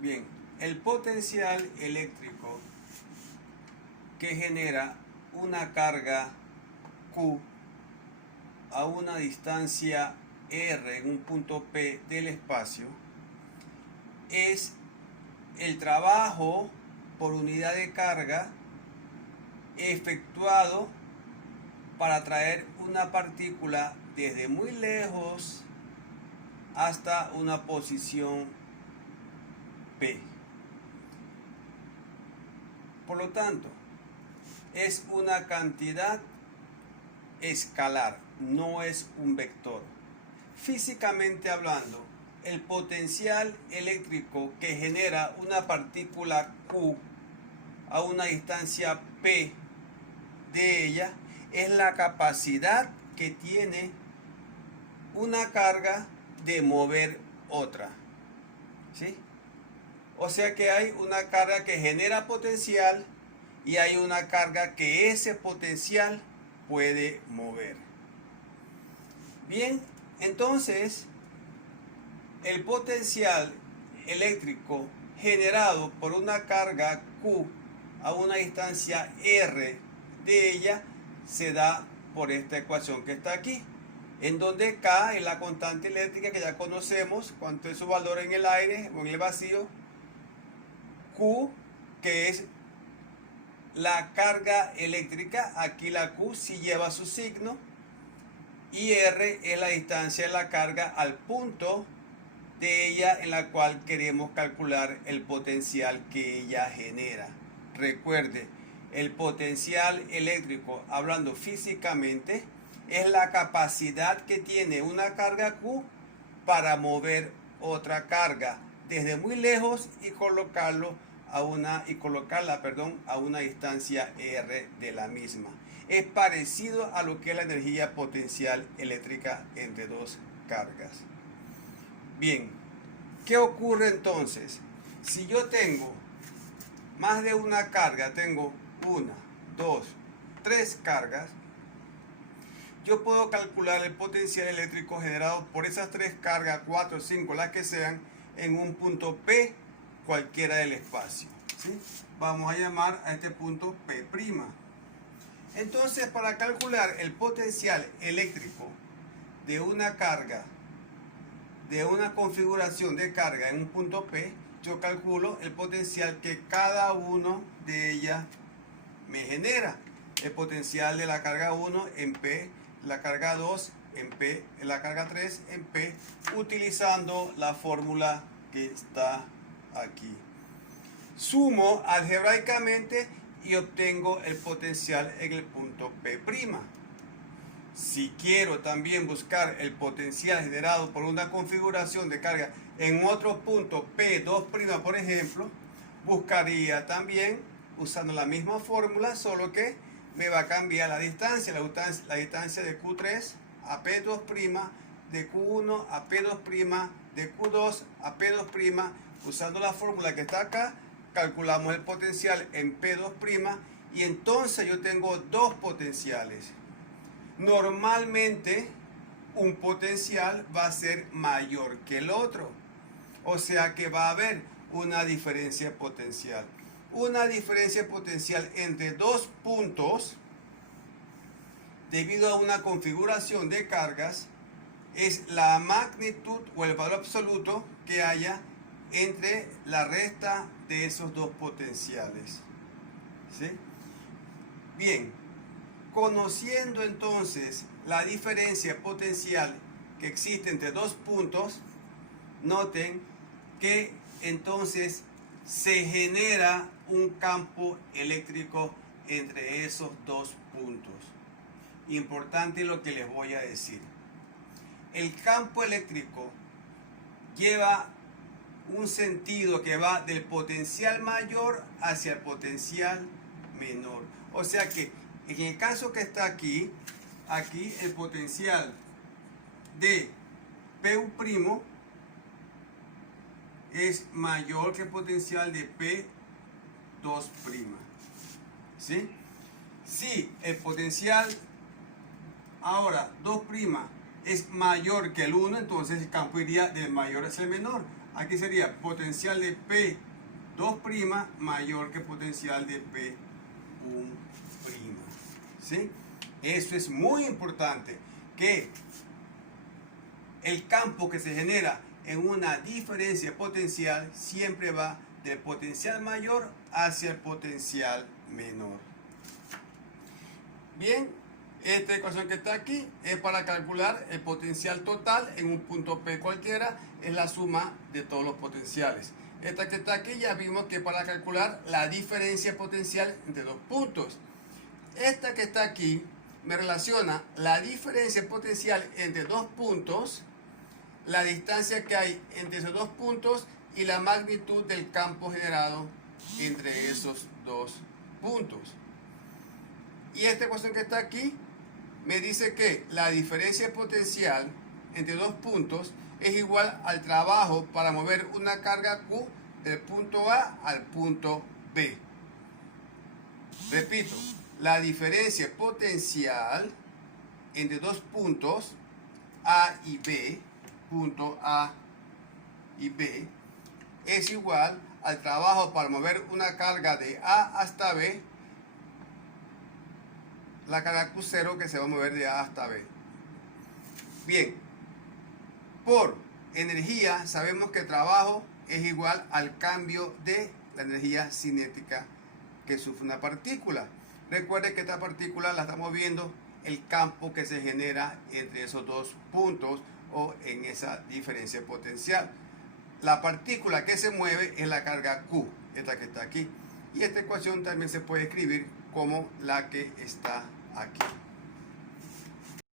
Bien, el potencial eléctrico que genera una carga Q a una distancia R en un punto P del espacio es el trabajo por unidad de carga efectuado para traer una partícula desde muy lejos hasta una posición P. Por lo tanto, es una cantidad escalar, no es un vector. Físicamente hablando, el potencial eléctrico que genera una partícula Q a una distancia P de ella es la capacidad que tiene una carga de mover otra. ¿Sí? O sea que hay una carga que genera potencial y hay una carga que ese potencial puede mover. Bien, entonces el potencial eléctrico generado por una carga Q a una distancia R de ella se da por esta ecuación que está aquí, en donde K es la constante eléctrica que ya conocemos, cuánto es su valor en el aire o en el vacío, Q, que es la carga eléctrica, aquí la Q sí lleva su signo, y R es la distancia de la carga al punto de ella en la cual queremos calcular el potencial que ella genera. Recuerde, el potencial eléctrico, hablando físicamente, es la capacidad que tiene una carga Q para mover otra carga desde muy lejos y colocarla a una distancia R de la misma. Es parecido a lo que es la energía potencial eléctrica entre dos cargas. Bien, ¿qué ocurre entonces? Si yo tengo más de una carga, tengo una, dos, tres cargas, yo puedo calcular el potencial eléctrico generado por esas tres cargas, 4 o 5, las que sean, en un punto P cualquiera del espacio. ¿Sí? Vamos a llamar a este punto P'. Entonces, para calcular el potencial eléctrico de una carga, de una configuración de carga en un punto P, yo calculo el potencial que cada uno de ellas me genera. El potencial de la carga 1 en P, la carga 2 en P, la carga 3 en P, utilizando la fórmula que está aquí. Sumo algebraicamente y obtengo el potencial en el punto P'. Si quiero también buscar el potencial generado por una configuración de carga en otro punto P2', por ejemplo, buscaría también usando la misma fórmula, solo que me va a cambiar la distancia de Q3 a P2', de Q1 a P2', de Q2 a P2'. Usando la fórmula que está acá, calculamos el potencial en P2' y entonces yo tengo dos potenciales. Normalmente un potencial va a ser mayor que el otro, o sea que va a haber una diferencia potencial. Una diferencia potencial entre dos puntos debido a una configuración de cargas es la magnitud o el valor absoluto que haya entre la resta de esos dos potenciales. ¿Sí? Bien, conociendo entonces la diferencia potencial que existe entre dos puntos, noten que entonces se genera un campo eléctrico entre esos dos puntos. Importante lo que les voy a decir. El campo eléctrico lleva un sentido que va del potencial mayor hacia el potencial menor. O sea que en el caso que está aquí el potencial de P' es mayor que el potencial de P2'. ¿Sí? Si el potencial ahora 2' es mayor que el 1, entonces el campo iría del mayor hacia el menor. Aquí sería potencial de P2' mayor que potencial de P1'. ¿Sí? Eso es muy importante, que el campo que se genera en una diferencia potencial siempre va del potencial mayor hacia el potencial menor. Bien, esta ecuación que está aquí es para calcular el potencial total en un punto P cualquiera, es la suma de todos los potenciales. Esta que está aquí ya vimos que es para calcular la diferencia potencial entre dos puntos. Esta que está aquí me relaciona la diferencia potencial entre dos puntos, la distancia que hay entre esos dos puntos y la magnitud del campo generado entre esos dos puntos. Y esta ecuación que está aquí me dice que la diferencia potencial entre dos puntos es igual al trabajo para mover una carga Q del punto A al punto B. Repito, la diferencia potencial entre dos puntos A y B, punto A y B, es igual al trabajo para mover una carga de A hasta B, la carga Q0 que se va a mover de A hasta B. Bien, por energía sabemos que trabajo es igual al cambio de la energía cinética que sufre una partícula. Recuerde que esta partícula la estamos viendo el campo que se genera entre esos dos puntos o en esa diferencia potencial. La partícula que se mueve es la carga Q, esta que está aquí. Y esta ecuación también se puede escribir como la que está aquí.